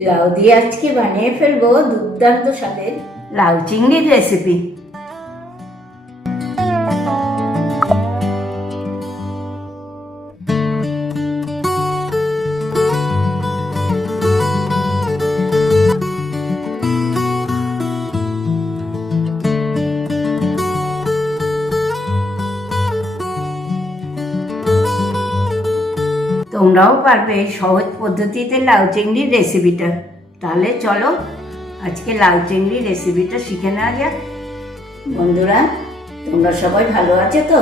লাউ দিয়ে আজকে বানিয়ে ফেলবো দুর্দান্ত স্বাদের লাউ চিংড়ির রেসিপি। তোমরাও পারবে সহজ পদ্ধতিতে লাউ চিংড়ির রেসিপিটা। তাহলে চলো আজকে লাউ চিংড়ির রেসিপিটা শিখে নেওয়া যাক। বন্ধুরা, তোমরা সবাই ভালো আছো তো?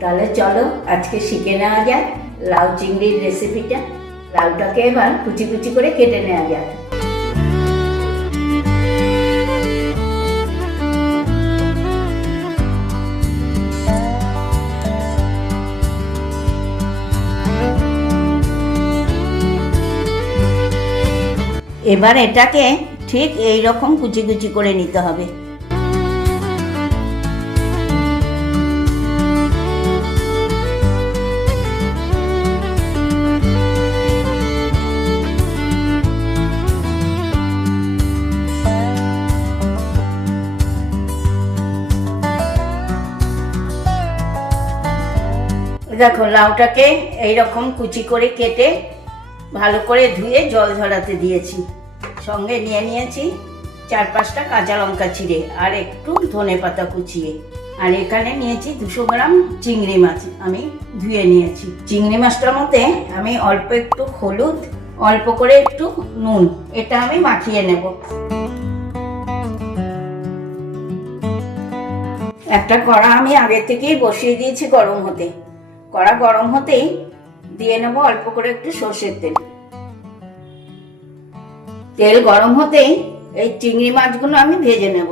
তাহলে চলো আজকে শিখে নেওয়া যাক লাউ চিংড়ির রেসিপিটা। লাউটাকে এবার কুচি কুচি করে কেটে নেওয়া যাক। এবার এটাকে ঠিক এই রকম কুচি কুচি করে নিতে হবে। দেখো, লাউটাকে এইরকম কুচি করে কেটে ভালো করে ধুয়ে জল ঝরাতে দিয়েছি। সঙ্গে নিয়ে নিয়েছি 4-5টা কাঁচা লঙ্কা চিড়ে আর একটু ধনেপাতা কুচিয়ে। আর এখানে নিয়েছি 200 গ্রাম চিংড়ি মাছ, আমি ধুয়ে নিয়েছি। চিংড়ি মাছটার মধ্যে আমি অল্প একটু হলুদ, অল্প করে একটু নুন, এটা আমি মাখিয়ে নেব। একটা কড়া আমি আগে থেকেই বসিয়ে দিয়েছি গরম হতে। কড়া গরম হতেই দিয়ে নেব অল্প করে একটু সর্ষের তেল। তেল গরম হতেই এই চিংড়ি মাছগুলো আমি ভেজে নেব।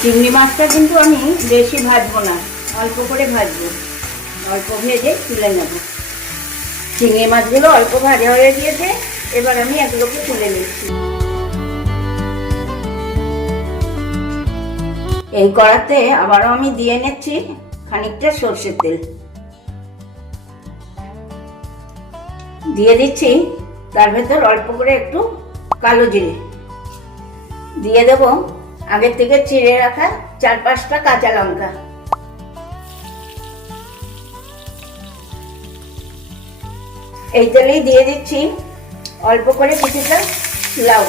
চিংড়ি মাছটা কিন্তু আমি বেশি ভাজবো না, অল্প করে ভাজবো। অল্প ভেজে তুলে নেব। চিংড়ি মাছগুলো অল্প ভাজা হয়ে গিয়েছে, এবার আমি এগুলোকে তুলে নিচ্ছি। এই কড়াতে আবারও আমি দিয়ে নিচ্ছি খানিকটা সর্ষের তেল। দিয়ে দিচ্ছি তার ভেতর অল্প করে একটু কালো জিরে। দিয়ে দেব আগের থেকে চিড়ে রাখা 4-5টা কাঁচা লঙ্কা। এই তেলেই দিয়ে দিচ্ছি অল্প করে কিছুটা লাউ।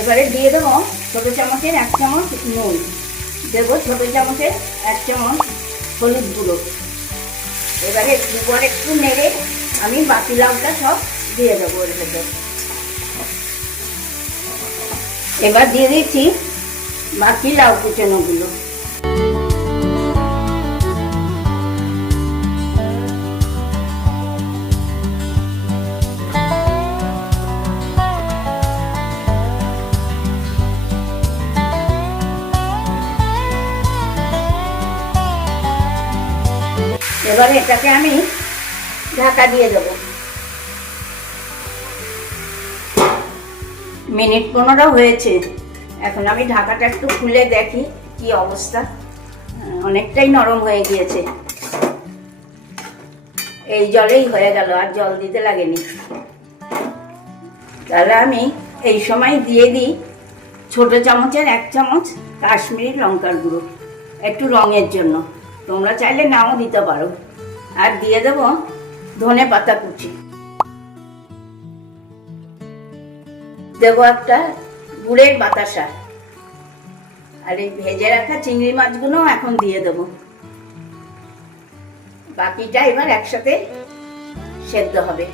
এবারে দিয়ে দেবো ছোট চামচের 1 চামচ নুন, দেবো ছোট চামচের 1 চামচ হলুদ গুঁড়ো। এবারে দুবার একটু নেড়ে আমি বাকি লাউটা সব দিয়ে দেবো এর ভেতর। এবার দিয়ে দিচ্ছি বাকি লাউ কুচানোগুলো। এবার এটাকে আমি ঢাকা দিয়ে দেবো। মিনিট 15 হয়েছে। এখন আমি ঢাকাটা একটু খুলে দেখি কি অবস্থা। অনেকটাই নরম হয়ে গিয়েছে। এই জলেই হয়ে গেল, আর জল দিতে লাগেনি। তাহলে আমি এই সময় দিয়ে দিই ছোট চামচের 1 চামচ কাশ্মীরি লঙ্কার গুঁড়ো, একটু রঙের জন্য। তোমরা চাইলে নাও দিতে পারো। আর দিয়ে দেব ধনেপাতা কুচি। দেবো একটা গুড়ের বাতাসা। আর এই ভেজে রাখা চিংড়ি মাছগুলো এখন দিয়ে দেব। বাকিটা এবার একসাথে সেদ্ধ হবে।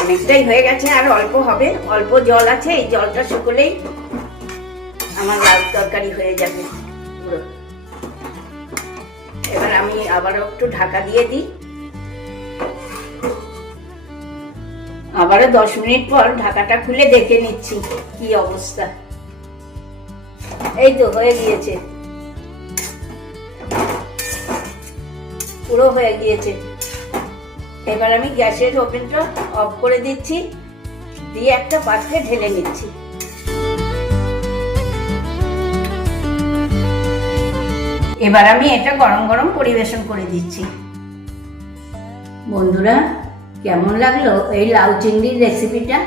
অনেকটাই হয়ে গেছে, আর অল্প হবে। অল্প জল আছে, এই জলটা শুকলেই আমার লাউ তরকারি হয়ে যাবে পুরো। এবার আমি আবারও একটু ঢাকা দিয়ে দিই। আবারও 10 মিনিট পর ঢাকাটা খুলে দেখে নিচ্ছি কি অবস্থা। এই তো হয়ে গিয়েছে, পুরো হয়ে গিয়েছে। এবার আমি গ্যাসের ওভেনটা অফ করে দিচ্ছি, দিয়ে একটা পাত্রে ঢেলে নিচ্ছি। এবার আমি এটা গরম গরম পরিবেশন করে দিচ্ছি। বন্ধুরা, কেমন লাগলো এই লাউ চিংড়ির রেসিপিটা?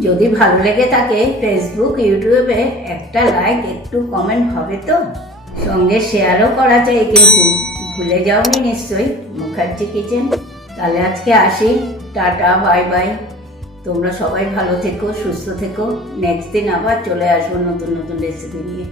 যদি ভালো লেগে থাকে ফেসবুক ইউটিউবে একটা লাইক একটু কমেন্ট হবে তো, সঙ্গে শেয়ারও করা চাই কিন্তু ভুলে যাওনি নিশ্চয়ই মুখার্জি কিচেন। তাহলে আজকে আসি, টাটা বাই বাই। তোমরা সবাই ভালো থেকো, সুস্থ থেকো। নেক্সট দিন আবার চলে আসবো নতুন নতুন রেসিপি নিয়ে।